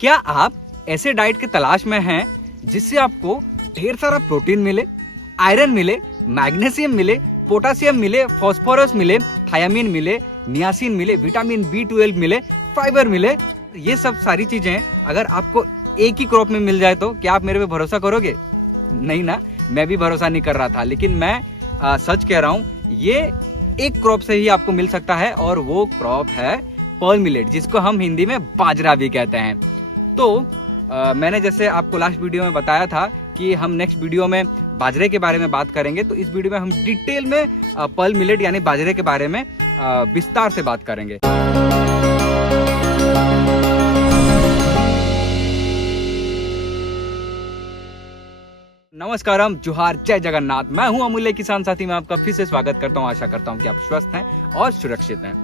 क्या आप ऐसे डाइट की तलाश में हैं जिससे आपको ढेर सारा प्रोटीन मिले, आयरन मिले, मैग्नीशियम मिले, पोटासियम मिले, फास्फोरस मिले, थायामीन मिले, नियासिन मिले, विटामिन B12 मिले, फाइबर मिले? ये सब सारी चीजें अगर आपको एक ही क्रॉप में मिल जाए तो क्या आप मेरे पे भरोसा करोगे? नहीं ना, मैं भी भरोसा नहीं कर रहा था, लेकिन मैं सच कह रहा हूँ, ये एक क्रॉप से ही आपको मिल सकता है और वो क्रॉप है पर्ल मिलेट, जिसको हम हिंदी में बाजरा भी कहते हैं। तो मैंने जैसे आपको लास्ट वीडियो में बताया था कि हम नेक्स्ट वीडियो में बाजरे के बारे में बात करेंगे, तो इस वीडियो में हम डिटेल में पर्ल मिलेट यानी बाजरे के बारे में विस्तार से बात करेंगे। नमस्कारम, जोहार, जय जगन्नाथ। मैं हूं अमूल्य किसान साथी में आपका फिर से स्वागत करता हूं। आशा करता हूं कि आप स्वस्थ हैं और सुरक्षित हैं।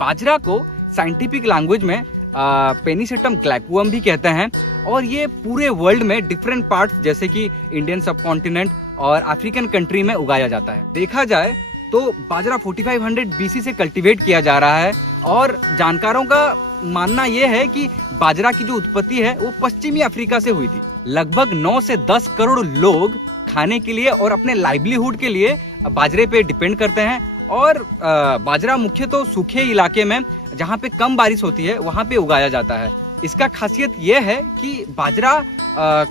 बाजरा को साइंटिफिक लैंग्वेज में पेनिसेटम ग्लाइकोम भी कहते हैं और ये पूरे वर्ल्ड में डिफरेंट पार्ट्स जैसे कि इंडियन सबकॉन्टिनेंट और अफ्रीकन कंट्री में उगाया जाता है। देखा जाए तो बाजरा 4500 BC से कल्टीवेट किया जा रहा है और जानकारों का मानना यह है कि बाजरा की जो उत्पत्ति है वो पश्चिमी अफ्रीका से हुई थी। लगभग 9 से 10 करोड़ लोग खाने के लिए और अपने लाइवलीहुड के लिए बाजरे पे डिपेंड करते हैं और बाजरा मुख्य तो सूखे इलाके में जहाँ पे कम बारिश होती है वहाँ पे उगाया जाता है। इसका खासियत यह है कि बाजरा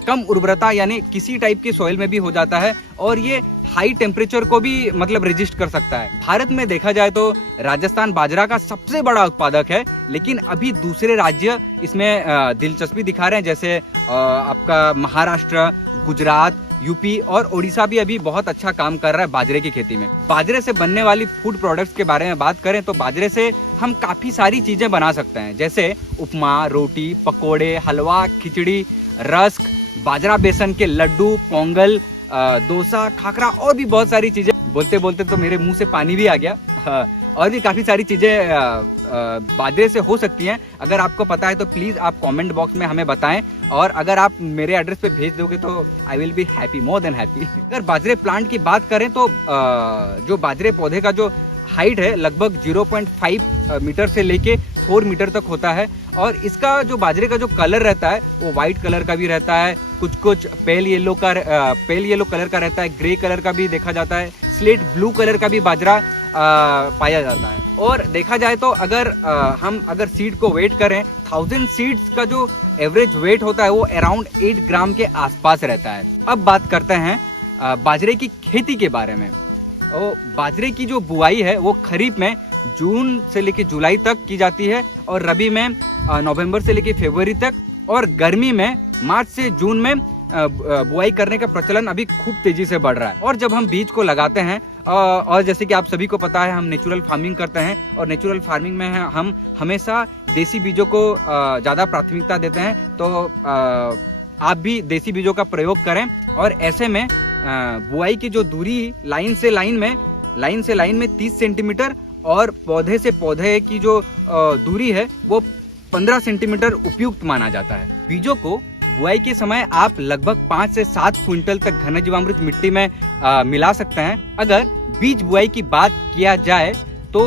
कम उर्वरता यानी किसी टाइप के सॉइल में भी हो जाता है और ये हाई टेम्परेचर को भी मतलब रेजिस्ट कर सकता है। भारत में देखा जाए तो राजस्थान बाजरा का सबसे बड़ा उत्पादक है, लेकिन अभी दूसरे राज्य इसमें दिलचस्पी दिखा रहे हैं, जैसे आपका महाराष्ट्र, गुजरात, यूपी और ओडिशा भी अभी बहुत अच्छा काम कर रहा है बाजरे की खेती में। बाजरे से बनने वाली फूड प्रोडक्ट्स के बारे में बात करें तो बाजरे से हम काफी सारी चीजें बना सकते हैं, जैसे उपमा, रोटी, पकोड़े, हलवा, खिचड़ी, रस्क, बाजरा बेसन के लड्डू, पोंगल, डोसा, खाकरा और भी बहुत सारी चीजें। बोलते बोलते तो मेरे मुंह से पानी भी आ गया। और भी काफी सारी चीजें बाजरे से हो सकती हैं। अगर आपको पता है तो प्लीज आप कमेंट बॉक्स में हमें बताएं और अगर आप मेरे एड्रेस पे भेज दोगे तो I will be happy, more than happy. अगर बाजरे प्लांट की बात करें तो जो बाजरे पौधे का जो हाइट है लगभग 0.5 मीटर से लेके 4 मीटर तक होता है और इसका जो बाजरे का जो कलर रहता है वो व्हाइट कलर का भी रहता है, कुछ पेल येलो कलर का रहता है, ग्रे कलर का भी देखा जाता है, स्लेट ब्लू कलर का भी बाजरा पाया जाता है। और देखा जाए तो अगर हम सीड को वेट करें, 1000 सीड्स का जो एवरेज वेट होता है वो अराउंड 8 ग्राम के आसपास रहता है। अब बात करते हैं बाजरे की खेती के बारे में। बाजरे की जो बुआई है वो खरीफ में जून से लेकर जुलाई तक की जाती है और रबी में नवंबर से लेकर फरवरी तक और गर्मी में मार्च से जून में बुआई करने का प्रचलन अभी खूब तेजी से बढ़ रहा है। और जब हम बीज को लगाते हैं और जैसे कि आप सभी को पता है हम नेचुरल फार्मिंग करते हैं और नेचुरल फार्मिंग में हम हमेशा देसी बीजों को ज़्यादा प्राथमिकता देते हैं, तो आप भी देसी बीजों का प्रयोग करें। और ऐसे में बुआई की जो दूरी लाइन से लाइन में 30 सेंटीमीटर और पौधे से पौधे की जो दूरी है वो 15 सेंटीमीटर उपयुक्त माना जाता है। बीजों को बुआई के समय आप लगभग 5 से 7 क्विंटल तक घन जीवामृत मिट्टी में मिला सकते हैं। अगर बीज बुआई की बात किया जाए तो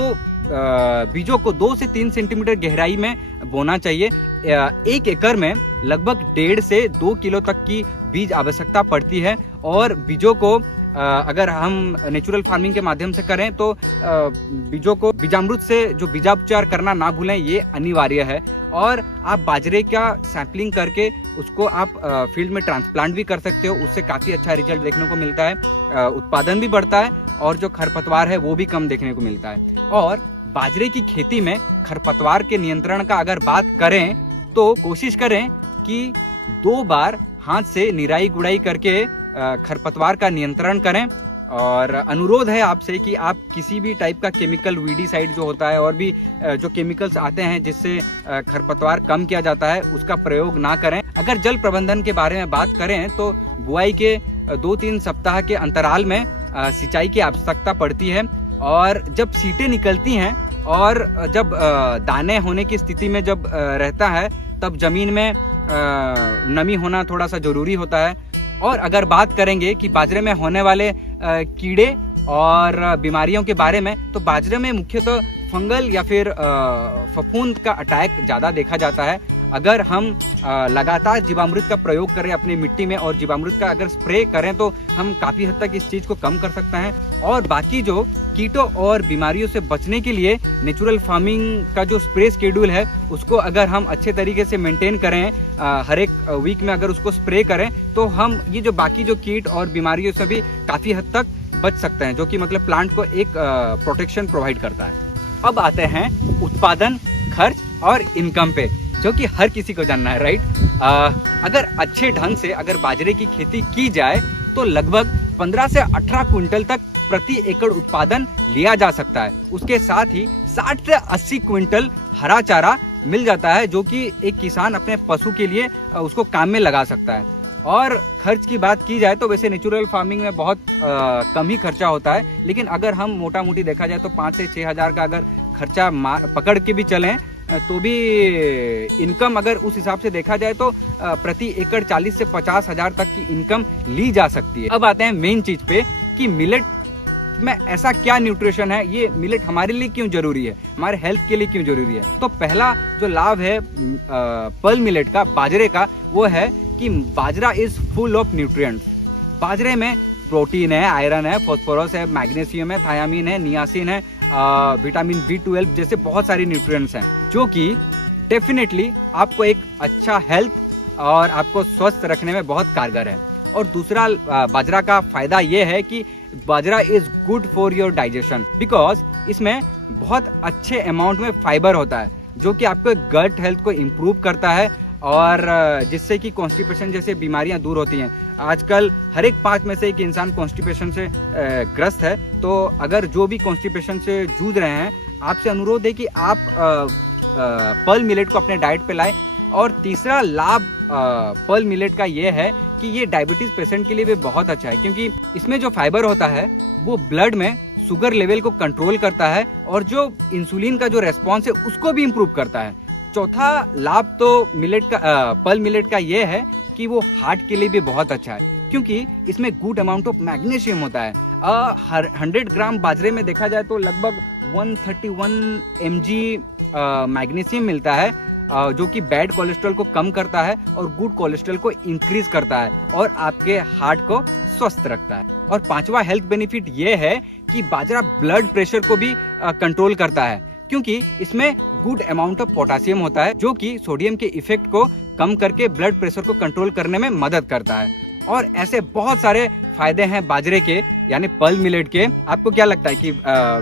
बीजों को 2 से 3 सेंटीमीटर गहराई में बोना चाहिए। 1 एकड़ में लगभग 1.5 से 2 किलो तक की बीज आवश्यकता पड़ती है और बीजों को अगर हम नेचुरल फार्मिंग के माध्यम से करें तो बीजों को बीजामृत से जो बीजापचार करना ना भूलें, ये अनिवार्य है। और आप बाजरे का सैंपलिंग करके उसको आप फील्ड में ट्रांसप्लांट भी कर सकते हो, उससे काफ़ी अच्छा रिजल्ट देखने को मिलता है, उत्पादन भी बढ़ता है और जो खरपतवार है वो भी कम देखने को मिलता है। और बाजरे की खेती में खरपतवार के नियंत्रण का अगर बात करें तो कोशिश करें कि 2 बार हाथ से निराई गुड़ाई करके खरपतवार का नियंत्रण करें। और अनुरोध है आपसे कि आप किसी भी टाइप का केमिकल, वीडीसाइड जो होता है और भी जो केमिकल्स आते हैं जिससे खरपतवार कम किया जाता है, उसका प्रयोग ना करें। अगर जल प्रबंधन के बारे में बात करें तो बुआई के 2-3 सप्ताह के अंतराल में सिंचाई की आवश्यकता पड़ती है और जब सीटें निकलती हैं और जब दाने होने की स्थिति में जब रहता है तब जमीन में नमी होना थोड़ा सा जरूरी होता है। और अगर बात करेंगे कि बाजरे में होने वाले कीड़े और बीमारियों के बारे में, तो बाजरे में मुख्यतः फंगल या फिर फफूंद का अटैक ज़्यादा देखा जाता है। अगर हम लगातार जीवामृत का प्रयोग करें अपनी मिट्टी में और जीवामृत का अगर स्प्रे करें तो हम काफ़ी हद तक इस चीज़ को कम कर सकते हैं। और बाकी जो कीटों और बीमारियों से बचने के लिए नेचुरल फार्मिंग का जो स्प्रे शेड्यूल है उसको अगर हम अच्छे तरीके से मेंटेन करें, हर एक वीक में अगर उसको स्प्रे करें, तो हम ये जो बाकी जो कीट और बीमारियों से भी काफ़ी हद तक बच सकते हैं, जो कि मतलब प्लांट को एक प्रोटेक्शन प्रोवाइड करता है। अब आते हैं उत्पादन, खर्च और इनकम पे, जो कि हर किसी को जानना है, राइट। अगर अच्छे ढंग से अगर बाजरे की खेती की जाए तो लगभग 15 से 18 क्विंटल तक प्रति एकड़ उत्पादन लिया जा सकता है। उसके साथ ही 60 से 80 क्विंटल हरा चारा मिल जाता है, जो कि एक किसान अपने पशु के लिए उसको काम में लगा सकता है। और खर्च की बात की जाए तो वैसे नेचुरल फार्मिंग में बहुत कम ही खर्चा होता है, लेकिन अगर हम मोटा मोटी देखा जाए तो 5 से 6 हज़ार का अगर खर्चा पकड़ के भी चलें तो भी इनकम अगर उस हिसाब से देखा जाए तो प्रति एकड़ 40 से 50 हज़ार तक की इनकम ली जा सकती है। अब आते हैं मेन चीज पे कि मिलेट में ऐसा क्या न्यूट्रिशन है, ये मिलेट हमारे लिए क्यों जरूरी है, हमारे हेल्थ के लिए क्यों जरूरी है। तो पहला जो लाभ है पर्ल मिलेट का, बाजरे का, वो है कि bajra is full of nutrients. बाजरे में प्रोटीन है, आयरन है, फास्फोरस है, मैग्नीशियम है, थायामीन है, नियासिन है, विटामिन B12 जैसे बहुत सारे न्यूट्रिएंट्स हैं, जो कि डेफिनेटली आपको एक अच्छा हेल्थ और आपको स्वस्थ रखने में बहुत कारगर है। और दूसरा बाजरा का फायदा ये है कि bajra is good for your digestion, because इसमें बहुत अच्छे अमाउंट में फाइबर होता है, जो कि आपको गट हेल्थ को इम्प्रूव करता है और जिससे कि कॉन्स्टिपेशन जैसे बीमारियां दूर होती हैं। आजकल हर एक 5 में से एक इंसान कॉन्स्टिपेशन से ग्रस्त है, तो अगर जो भी कॉन्स्टिपेशन से जूझ रहे हैं, आपसे अनुरोध है कि आप पर्ल मिलेट को अपने डाइट पे लाएं। और तीसरा लाभ पर्ल मिलेट का ये है कि ये डायबिटीज़ पेशेंट के लिए भी बहुत अच्छा है, क्योंकि इसमें जो फाइबर होता है वो ब्लड में शुगर लेवल को कंट्रोल करता है और जो इंसुलिन का जो रेस्पॉन्स है उसको भी इम्प्रूव करता है। चौथा लाभ तो मिलेट का पर्ल मिलेट का ये है कि वो हार्ट के लिए भी बहुत अच्छा है, क्योंकि इसमें गुड अमाउंट ऑफ मैग्नीशियम होता है। हर 100 ग्राम बाजरे में देखा जाए तो लगभग 131 mg मैग्नीशियम मिलता है, जो कि बैड कोलेस्ट्रॉल को कम करता है और गुड कोलेस्ट्रॉल को इंक्रीज करता है और आपके हार्ट को स्वस्थ रखता है। और पांचवा हेल्थ बेनिफिट ये है कि बाजरा ब्लड प्रेशर को भी कंट्रोल करता है, क्योंकि इसमें गुड अमाउंट ऑफ पोटेशियम होता है, जो कि सोडियम के इफेक्ट को कम करके ब्लड प्रेशर को कंट्रोल करने में मदद करता है। और ऐसे बहुत सारे फायदे हैं बाजरे के, यानी पर्ल मिलेट के। आपको क्या लगता है कि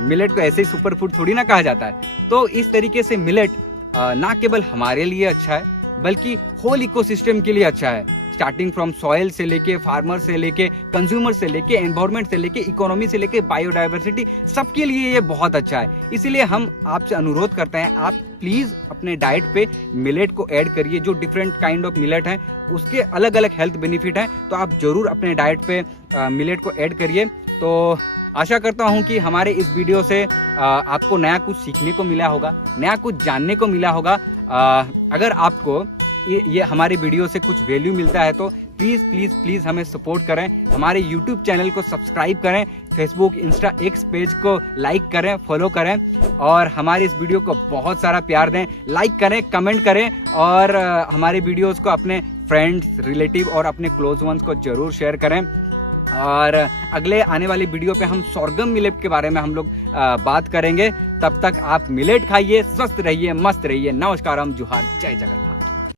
मिलेट को ऐसे ही सुपर फूड थोड़ी ना कहा जाता है? तो इस तरीके से मिलेट ना केवल हमारे लिए अच्छा है, बल्कि होल इकोसिस्टम के लिए अच्छा है। स्टार्टिंग फ्रॉम सॉइल से लेके फार्मर से लेके कंज्यूमर से लेके एनवायरमेंट से लेके इकोनॉमी से लेके बायोडाइवर्सिटी, सबके लिए ये बहुत अच्छा है। इसीलिए हम आपसे अनुरोध करते हैं, आप प्लीज अपने डाइट पे मिलेट को ऐड करिए। जो डिफरेंट काइंड ऑफ मिलेट हैं उसके अलग अलग हेल्थ बेनिफिट हैं, तो आप जरूर अपने डाइट पे मिलेट को ऐड करिए। तो आशा करता हूं कि हमारे इस वीडियो से आपको नया कुछ सीखने को मिला होगा, नया कुछ जानने को मिला होगा। अगर आपको ये हमारे वीडियो से कुछ वैल्यू मिलता है तो प्लीज़ प्लीज़ प्लीज़ हमें सपोर्ट करें, हमारे यूट्यूब चैनल को सब्सक्राइब करें, फेसबुक, इंस्टा, एक्स पेज को लाइक करें, फॉलो करें और हमारे इस वीडियो को बहुत सारा प्यार दें। लाइक करें, कमेंट करें और हमारे वीडियोस को अपने फ्रेंड्स, रिलेटिव और अपने क्लोज वंस को जरूर शेयर करें। और अगले आने वाली वीडियो पे हम सोरगम मिलेट के बारे में हम लोग बात करेंगे। तब तक आप मिलेट खाइए, स्वस्थ रहिए, मस्त रहिए। नमस्कार, हम जुहार, जय जगन्नाथ।